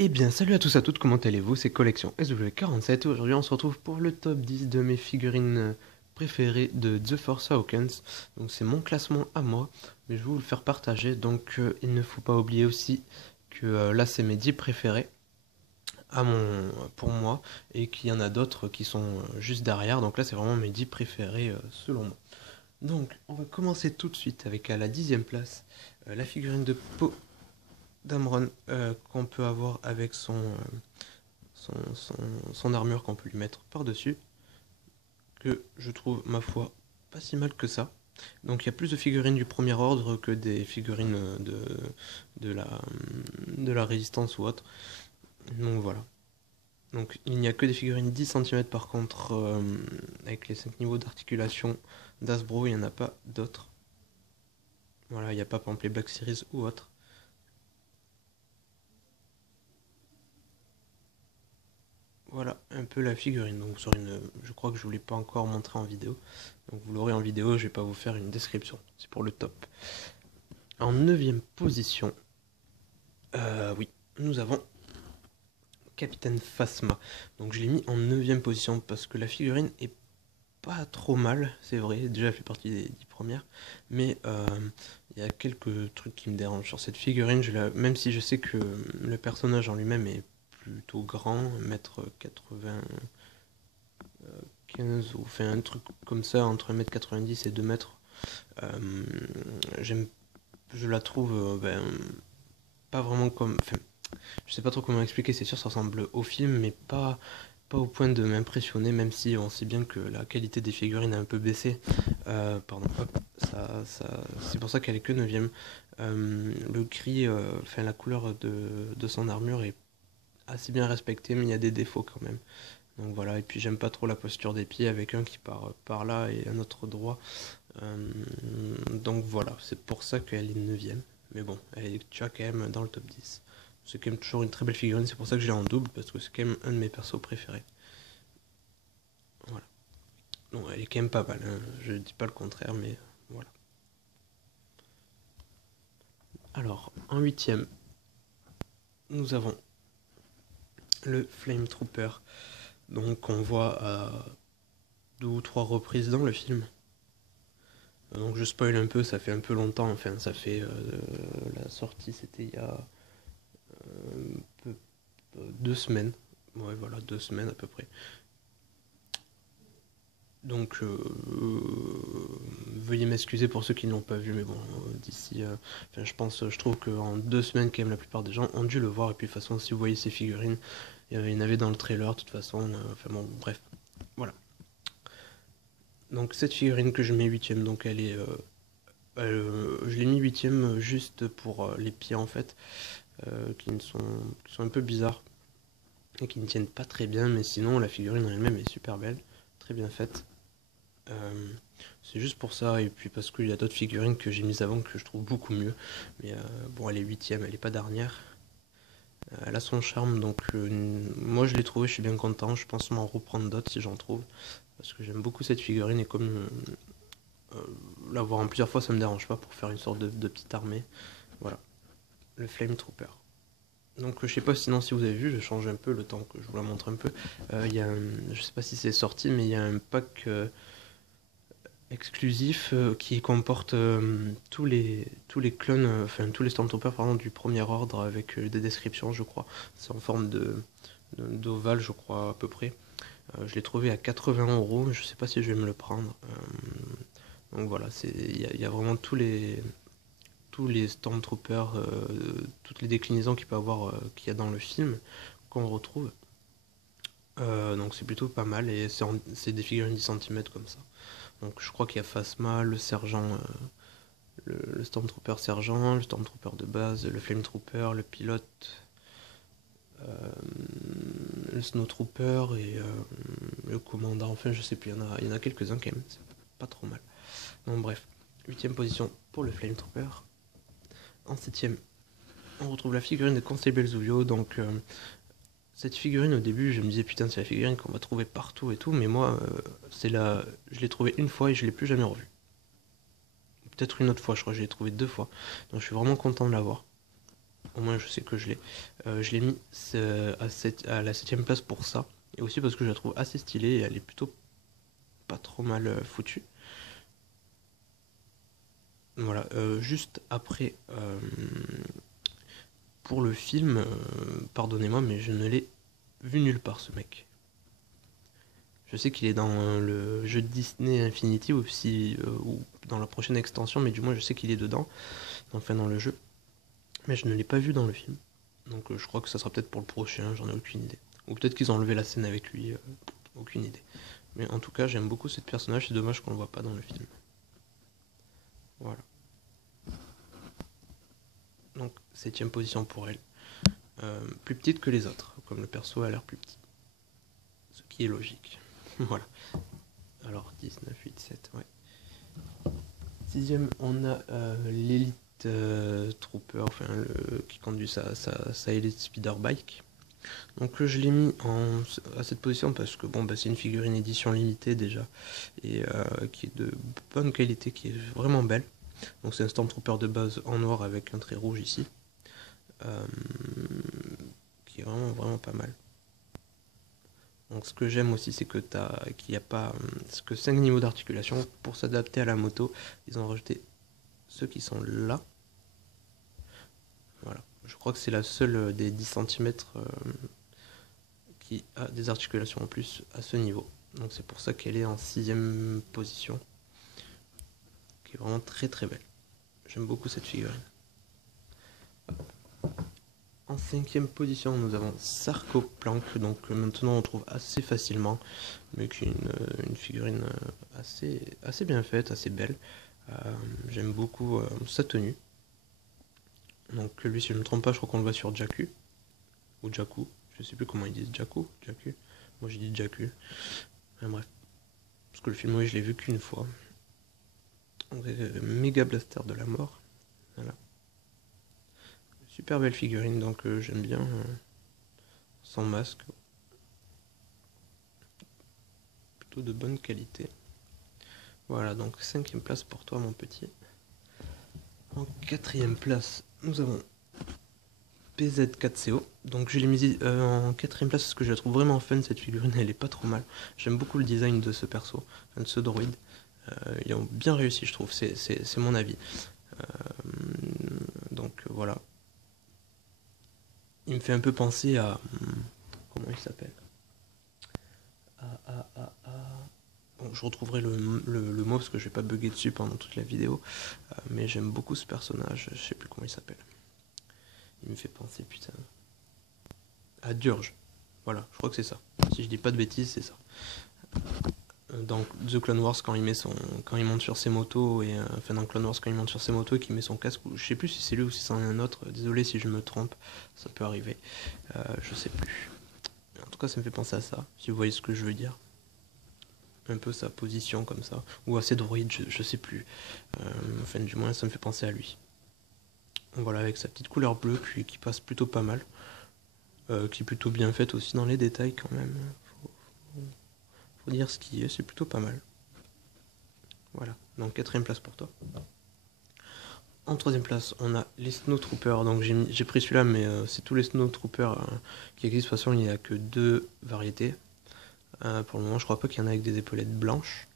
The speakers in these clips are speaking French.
Eh bien, salut à tous à toutes, comment allez-vous? C'est Collection SW47 et aujourd'hui on se retrouve pour le top 10 de mes figurines préférées de The Force Awakens. Donc c'est mon classement à moi, mais je vais vous le faire partager. Donc il ne faut pas oublier aussi que là c'est mes 10 préférés pour moi et qu'il y en a d'autres qui sont juste derrière. Donc là c'est vraiment mes 10 préférés selon moi. Donc on va commencer tout de suite avec à la 10e place la figurine de Poe Dameron qu'on peut avoir avec son armure qu'on peut lui mettre par-dessus, que je trouve, ma foi, pas si mal que ça. Donc il y a plus de figurines du premier ordre que des figurines de, la, de la résistance ou autre. Donc voilà. Donc il n'y a que des figurines 10 centimètres par contre, avec les 5 niveaux d'articulation d'Asbro, il n'y en a pas d'autres. Voilà, il n'y a pas par exemple les Black Series ou autres. Voilà un peu la figurine. Donc je crois que je ne vous l'ai pas encore montré en vidéo. Donc vous l'aurez en vidéo, je ne vais pas vous faire une description. C'est pour le top. En neuvième position, oui, nous avons Capitaine Phasma. Donc je l'ai mis en neuvième position parce que la figurine est pas trop mal, c'est vrai. Déjà, elle fait partie des 10 premières. Mais il y a quelques trucs qui me dérangent sur cette figurine. Même si je sais que le personnage en lui-même est plutôt grand, 1m95 ou fait un truc comme ça entre 1m90 et 2 mètres. Euh, j'aime, je la trouve pas vraiment comme. Enfin, je sais pas trop comment expliquer, c'est sûr, ça ressemble au film, mais pas au point de m'impressionner, même si on sait bien que la qualité des figurines a un peu baissé. Pardon, hop, c'est pour ça qu'elle est que 9ème. Le gris, enfin la couleur de son armure est assez bien respectée, mais il y a des défauts quand même. Donc voilà, et puis j'aime pas trop la posture des pieds avec un qui part par là et un autre droit. Donc voilà, c'est pour ça qu'elle est 9ème. Mais bon, elle est déjà quand même dans le top 10. C'est quand même toujours une très belle figurine, c'est pour ça que je l'ai en double, parce que c'est quand même un de mes persos préférés. Voilà. Donc elle est quand même pas mal, hein. Je dis pas le contraire, mais voilà. Alors, en 8ème, nous avons le Flame Trooper. Donc on voit à 2 ou 3 reprises dans le film. Donc je spoil un peu, ça fait un peu longtemps, enfin ça fait la sortie c'était il y a peu- 2 semaines. Ouais voilà, 2 semaines à peu près. Donc veuillez m'excuser pour ceux qui ne l'ont pas vu, mais bon, d'ici, enfin je trouve qu'en 2 semaines quand même la plupart des gens ont dû le voir, et puis de toute façon si vous voyez ces figurines, il y en avait dans le trailer de toute façon, enfin bon bref, voilà. Donc cette figurine que je mets 8ème, donc je l'ai mis 8ème juste pour les pieds en fait, qui sont un peu bizarres et qui ne tiennent pas très bien, mais sinon la figurine en elle-même est super belle, très bien faite. Euh, c'est juste pour ça, et puis parce qu'il y a d'autres figurines que j'ai mises avant que je trouve beaucoup mieux. Mais bon, elle est 8ème, elle est pas dernière. Elle a son charme, donc moi je l'ai trouvée, je suis bien content. Je pense m'en reprendre d'autres si j'en trouve. Parce que j'aime beaucoup cette figurine, et comme euh, l'avoir en plusieurs fois, ça me dérange pas pour faire une sorte de petite armée. Voilà, le Flame Trooper. Donc je sais pas sinon si vous avez vu, je change un peu le temps que je vous la montre un peu. Je sais pas si c'est sorti, mais il y a un pack exclusif qui comporte tous les clones, enfin tous les Stormtroopers pardon, du premier ordre avec des descriptions, je crois. C'est en forme d'ovale, je crois, à peu près. Je l'ai trouvé à 80 €, je sais pas si je vais me le prendre. Donc voilà, il y a vraiment tous les Stormtroopers, toutes les déclinaisons qu'il y a dans le film qu'on retrouve. Donc c'est plutôt pas mal et c'est des figurines 10 centimètres comme ça. Donc je crois qu'il y a Phasma, le sergent, le Stormtrooper sergent, le Stormtrooper de base, le Flame Trooper, le pilote, euh, le Snowtrooper et le commandant. Enfin, je sais plus, il y en a quelques-uns quand même. C'est pas trop mal. Donc bref, 8ème position pour le Flame Trooper. En 7ème, on retrouve la figurine de Constable Zuvio. Donc cette figurine au début, je me disais putain, c'est la figurine qu'on va trouver partout et tout, mais moi, je l'ai trouvée une fois et je l'ai plus jamais revue. Peut-être une autre fois, je crois que je l'ai trouvée 2 fois. Donc je suis vraiment content de l'avoir. Au moins je sais que je l'ai. Je l'ai mis à la 7ème place pour ça. Et aussi parce que je la trouve assez stylée et elle est plutôt pas trop mal foutue. Voilà, juste après, pour le film, pardonnez-moi, mais je ne l'ai vu nulle part ce mec. Je sais qu'il est dans le jeu Disney Infinity ou dans la prochaine extension, mais du moins je sais qu'il est dedans, enfin dans le jeu. Mais je ne l'ai pas vu dans le film. Donc je crois que ça sera peut-être pour le prochain, j'en ai aucune idée. Ou peut-être qu'ils ont enlevé la scène avec lui, aucune idée. Mais en tout cas, j'aime beaucoup ce personnage, c'est dommage qu'on le voit pas dans le film. Voilà. Donc 7ème position pour elle. Plus petite que les autres, comme le perso a l'air plus petit. Ce qui est logique. Voilà. Alors 19, 8, 7, ouais. 6ème, on a l'élite trooper, enfin qui conduit sa élite speeder bike. Donc je l'ai mis à cette position parce que bon, bah, c'est une figurine édition limitée déjà et qui est de bonne qualité, qui est vraiment belle. Donc c'est un Stormtrooper de base en noir avec un trait rouge ici, euh, qui est vraiment vraiment pas mal. Donc ce que j'aime aussi, c'est que qu'il n'y a pas que 5 niveaux d'articulation pour s'adapter à la moto. Ils ont rajouté ceux qui sont là. Voilà. Je crois que c'est la seule des 10 cm qui a des articulations en plus à ce niveau. Donc c'est pour ça qu'elle est en 6ème position, qui est vraiment très très belle. J'aime beaucoup cette figurine. En 5ème position, nous avons Sarcoplank, donc maintenant on trouve assez facilement, mais qui est une figurine assez bien faite, assez belle. J'aime beaucoup sa tenue. Donc lui, si je ne me trompe pas, je crois qu'on le voit sur Jakku, ou Jakku, je sais plus comment ils disent, Jakku. Moi j'ai dit Jakku. Enfin, bref, parce que le film, oui, je l'ai vu qu'une fois. Donc, méga blaster de la mort. Voilà. Super belle figurine, donc j'aime bien. Sans masque. Plutôt de bonne qualité. Voilà, donc 5ème place pour toi, mon petit. En 4ème place, nous avons PZ4CO. Donc je l'ai mise en 4ème place parce que je la trouve vraiment fun, cette figurine, elle est pas trop mal. J'aime beaucoup le design de ce perso, de ce droïde. Ils ont bien réussi, je trouve, c'est mon avis. Donc voilà. Il me fait un peu penser à... comment il s'appelle? Bon, je retrouverai le mot parce que je vais pas bugger dessus pendant toute la vidéo. Mais j'aime beaucoup ce personnage, je sais plus comment il s'appelle. Il me fait penser, putain, à Durge. Voilà, je crois que c'est ça. Si je dis pas de bêtises, c'est ça. Dans The Clone Wars, quand il monte sur ses motos, et enfin dans Clone Wars, quand il monte sur ses motos et qu'il met son casque, je sais plus si c'est lui ou si c'est un autre, désolé si je me trompe, ça peut arriver, je sais plus. En tout cas, ça me fait penser à ça, si vous voyez ce que je veux dire. Un peu sa position comme ça, ou à ses droïdes, je sais plus. Enfin, du moins, ça me fait penser à lui. Voilà, avec sa petite couleur bleue qui passe plutôt pas mal, qui est plutôt bien faite aussi dans les détails quand même. Faut dire ce qui est, c'est plutôt pas mal. Voilà, donc 4ème place pour toi. En 3ème place, on a les Snowtroopers. Donc j'ai pris celui-là, mais c'est tous les Snowtroopers qui existent. De toute façon, il n'y a que 2 variétés. Pour le moment, je crois pas qu'il y en a avec des épaulettes blanches.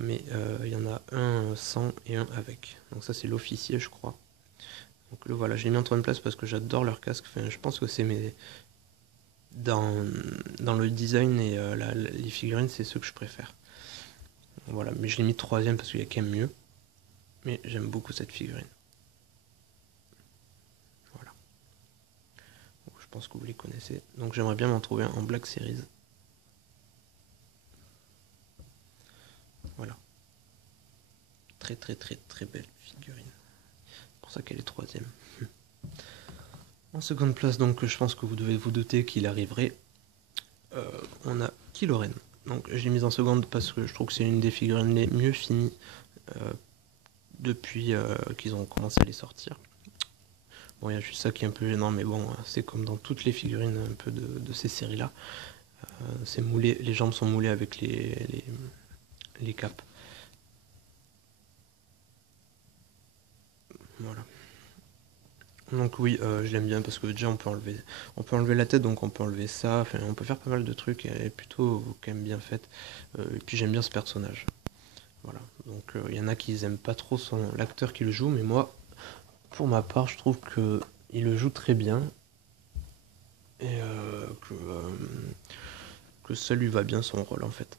Mais il y en a un sans et un avec. Donc ça, c'est l'officier, je crois. Donc le voilà, j'ai mis en 3ème place parce que j'adore leur casque. Enfin, je pense que c'est mes... Dans le design et les figurines, c'est ceux que je préfère. Voilà, mais je l'ai mis 3ème parce qu'il y a quand même mieux. Mais j'aime beaucoup cette figurine. Voilà. Donc, je pense que vous les connaissez. Donc j'aimerais bien m'en trouver un en Black Series. Voilà. Très très très très belle figurine. C'est pour ça qu'elle est 3ème. En seconde place, donc je pense que vous devez vous douter qu'il arriverait. On a Kylo Ren. Donc je l'ai mise en seconde parce que je trouve que c'est une des figurines les mieux finies depuis qu'ils ont commencé à les sortir. Bon, il y a juste ça qui est un peu gênant, mais bon, c'est comme dans toutes les figurines un peu de ces séries-là. C'est moulé, les jambes sont moulées avec les capes. Voilà. Donc oui, je l'aime bien parce que déjà on peut enlever la tête, donc on peut enlever ça, enfin on peut faire pas mal de trucs, elle est plutôt quand même bien faite. Et puis j'aime bien ce personnage. Voilà. Donc il y en a qui aiment pas trop l'acteur qui le joue, mais moi, pour ma part, je trouve que il le joue très bien et que ça lui va bien son rôle en fait,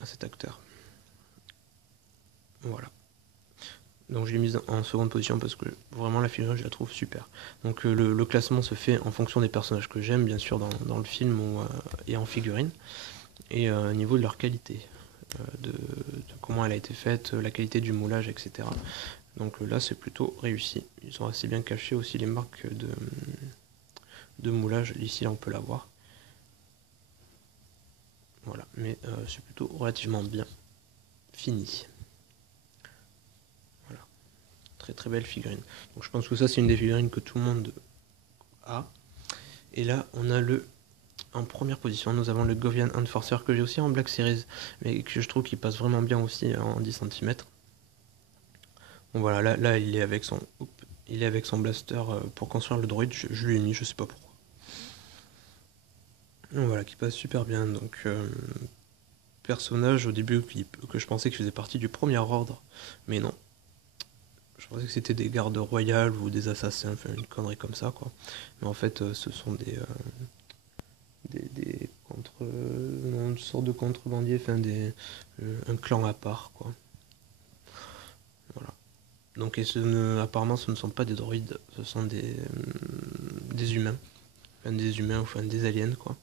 à cet acteur. Voilà. Donc je l'ai mise en seconde position parce que vraiment la figurine je la trouve super. Donc le classement se fait en fonction des personnages que j'aime bien sûr dans le film et en figurine et au niveau de leur qualité, de comment elle a été faite, la qualité du moulage, etc. Donc là c'est plutôt réussi. Ils ont assez bien caché aussi les marques de moulage. Ici là on peut la voir. Voilà, mais c'est plutôt relativement bien fini. Voilà, très très belle figurine. Donc je pense que ça c'est une des figurines que tout le monde a. Et là on a en première position, nous avons le Govian Enforcer que j'ai aussi en Black Series, mais que je trouve qu'il passe vraiment bien aussi en 10 cm. Bon voilà, là il est avec son blaster pour construire le droïde, je lui ai mis, je sais pas pourquoi. Donc voilà, qui passe super bien. Donc personnage au début que je pensais qu'il faisait partie du premier ordre, mais non. Je pensais que c'était des gardes royales ou des assassins, enfin une connerie comme ça quoi. Mais en fait ce sont des une sorte de contrebandier, enfin un clan à part quoi. Voilà. Donc apparemment ce ne sont pas des droïdes, ce sont des humains. Enfin des humains, enfin des aliens quoi.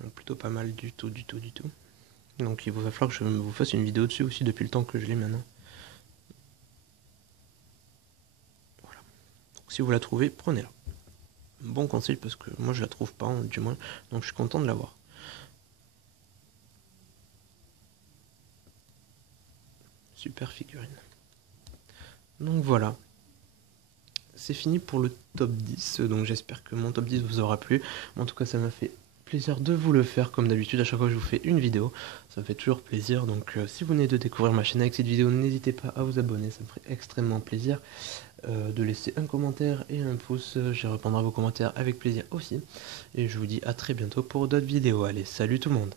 Donc plutôt pas mal du tout, du tout, du tout. Donc il va falloir que je vous fasse une vidéo dessus aussi depuis le temps que je l'ai maintenant. Voilà. Donc si vous la trouvez, prenez-la. Bon conseil parce que moi je la trouve pas, du moins, donc je suis content de l'avoir. Super figurine. Donc voilà, c'est fini pour le top 10, donc j'espère que mon top 10 vous aura plu. En tout cas ça m'a fait plaisir de vous le faire comme d'habitude à chaque fois que je vous fais une vidéo, ça me fait toujours plaisir. Donc si vous venez de découvrir ma chaîne avec cette vidéo, n'hésitez pas à vous abonner, ça me ferait extrêmement plaisir. De laisser un commentaire et un pouce, j'y répondrai à vos commentaires avec plaisir aussi. Et je vous dis à très bientôt pour d'autres vidéos. Allez, salut tout le monde!